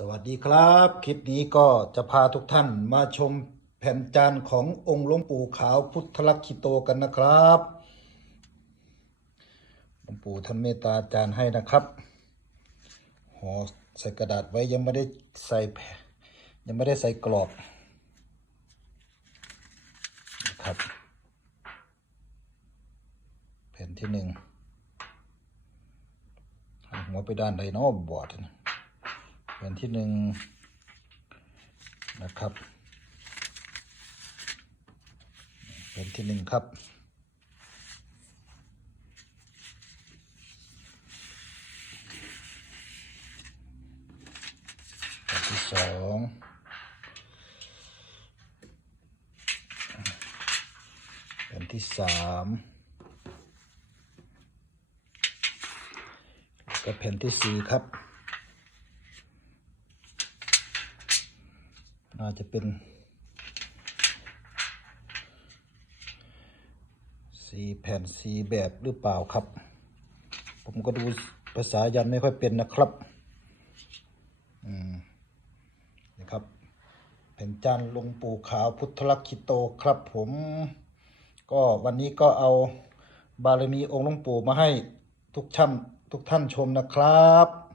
สวัสดีครับ คลิปนี้ก็จะพาทุกท่านมาชมแผ่นจานขององค์หลวงปู่ขาวพุทธลักษิโตกันนะครับหลวงปู่ท่านเมตตาจานให้นะครับห่อใส่กระดาษไว้ยังไม่ได้ใส่ยังไม่ได้ใส่กรอบนะครับแผ่นที่หนึ่งหันหัวไปด้านใดเนาะบอดนะ แผ่นที่หนึ่งนะครับแผ่นที่หนึ่งครับ แผ่นที่สองแผ่นที่สามแล้วก็แผ่นที่สี่ครับ น่าจะเป็นสีแผ่นสีแบบหรือเปล่าครับ ผมก็ดูภาษายันไม่ค่อยเป็นนะครับอืมนะครับแผ่นจานหลวงปู่ขาวพุทธลักษิโตครับผม ก็วันนี้ก็เอาบารมีองค์หลวงปู่มาให้ทุกท่านทุกท่านชมนะครับ